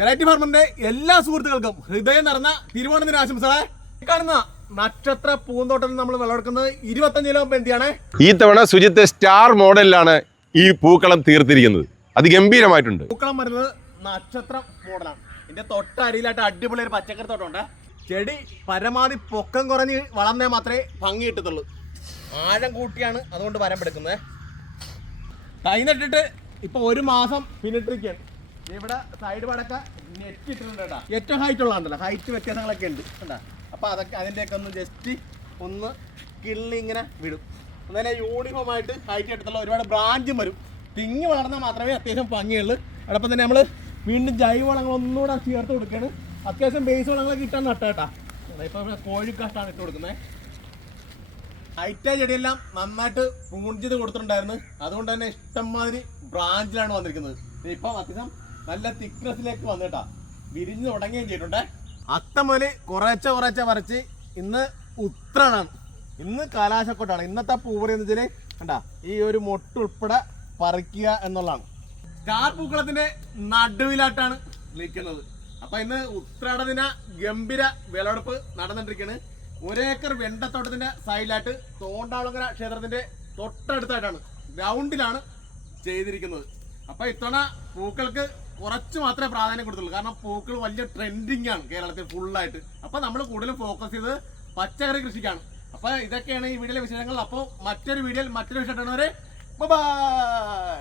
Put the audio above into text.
Variety ഫാർമറിന്റെ എല്ലാ സുഹൃത്തുക്കൾക്കും ഹൃദയം നിറഞ്ഞ തിരുവോണദിന ആശംസകളെ. കാണുന്ന നക്ഷത്ര പൂന്തോട്ടത്തിൽ നമ്മൾ വിളവെടുക്കുന്നത് 25 കിലോ പെന്തിയാണ്. ഈ തവണ സുജിത്ത് സ്റ്റാർ മോഡലിലാണ് ഈ പൂക്കളം തീർത്തിരിക്കുന്നത്. അതിഗംഭീരമായിട്ടുണ്ട്. പൂക്കളം വരുന്നത് നക്ഷത്ര മോഡലാണ്. ഇതിന്റെ തൊട്ടടിയിലായിട്ട് അടിപൊളി ഒരു പച്ചക്കറി തോട്ടമുണ്ട്. ചെടി പരമാവധി പൊക്കം കുറഞ്ഞ് വളർന്നേ മാത്രമേ ഭംഗി കിട്ടത്തുള്ളൂ. ആഴം കൂട്ടിയാണ് അതുകൊണ്ട് വരമ്പെടുക്കുന്നത്. തൈ നട്ടിട്ട് ഇപ്പൊ 1 മാസം പിന്നിട്ടിരിക്കുകയാണ്. ഇവിടെ സൈഡ് പടക്ക നെറ്റ് ഇട്ടിട്ടുണ്ട് കേട്ടോ. ഏറ്റവും ഹൈറ്റ് ഉള്ളതാണല്ലോ, ഹൈറ്റ് വ്യത്യാസങ്ങളൊക്കെ ഉണ്ട് കേട്ടോ. അപ്പോൾ അതൊക്കെ അതിൻ്റെയൊക്കെ ഒന്ന് ജസ്റ്റ് ഒന്ന് കിള്ളി ഇങ്ങനെ വിടും. എന്നാലേ യൂണിഫോം ആയിട്ട് ഹൈറ്റ് എടുത്തുള്ള ഒരുപാട് ബ്രാഞ്ചും വരും. തിങ്ങി വളർന്നാൽ മാത്രമേ അത്യാവശ്യം ഭംഗിയുള്ളൂ. അതോടൊപ്പം തന്നെ നമ്മൾ വീണ്ടും ജൈവവളങ്ങൾ ഒന്നുകൂടെ ചേർത്ത് കൊടുക്കുകയാണ്. അത്യാവശ്യം ബേസ് വളങ്ങളൊക്കെ ഇട്ടാണ് നട്ട കേട്ടോ. ഇപ്പോൾ കോഴിക്കാഷ്ടാണ് ഇട്ട് കൊടുക്കുന്നത്. ഹൈറ്റായ ചെടിയെല്ലാം നന്നായിട്ട് പ്രൂൺ ചെയ്ത് കൊടുത്തിട്ടുണ്ടായിരുന്നു. അതുകൊണ്ട് തന്നെ ഇഷ്ടംമാതിരി ബ്രാഞ്ചിലാണ് വന്നിരിക്കുന്നത്. ഇപ്പം അത്യാവശ്യം നല്ല തിക്നെസ്സിലേക്ക് വന്നിട്ടാ വിരിഞ്ഞ് തുടങ്ങുകയും ചെയ്തിട്ടുണ്ട്. അത്തം മുതൽ കുറേശ്ശെ പറിച്ച് ഇന്ന് ഉത്രാടാണ്, ഇന്ന് കാലാശക്കൊട്ടാണ്. ഇന്നത്തെ പൂവറി എന്ന് വെച്ചാൽ കണ്ടാ ഈ ഒരു മൊട്ട് ഉൾപ്പെടെ പറിക്കുക എന്നുള്ളതാണ്. സ്റ്റാർ പൂക്കളത്തിന്റെ നടുവിലായിട്ടാണ് നിൽക്കുന്നത്. അപ്പൊ ഇന്ന് ഉത്രാടദിന ഗംഭീര വിളവെടുപ്പ് നടന്നിട്ടിരിക്കുകയാണ്. 1 ഏക്കർ വെണ്ടത്തോട്ടത്തിന്റെ സൈഡിലായിട്ട് തോണ്ടാളുങ്കര ക്ഷേത്രത്തിന്റെ തൊട്ടടുത്തായിട്ടാണ് ഗ്രൗണ്ടിലാണ് ചെയ്തിരിക്കുന്നത്. അപ്പൊ ഇത്തവണ പൂക്കൾക്ക് കുറച്ച് മാത്രമേ പ്രാധാന്യം കൊടുത്തുള്ളൂ. കാരണം പൂക്കൾ വലിയ ട്രെൻഡിങ് ആണ് കേരളത്തിൽ ഫുള്ളായിട്ട്. അപ്പൊ നമ്മൾ കൂടുതലും ഫോക്കസ് ചെയ്തത് പച്ചക്കറി കൃഷിക്കാണ്. അപ്പൊ ഇതൊക്കെയാണ് ഈ വീഡിയോയിലെ വിശേഷങ്ങൾ. അപ്പോൾ മറ്റൊരു വീഡിയോയിൽ മറ്റൊരു വിഷയമായിട്ട് ബൈ.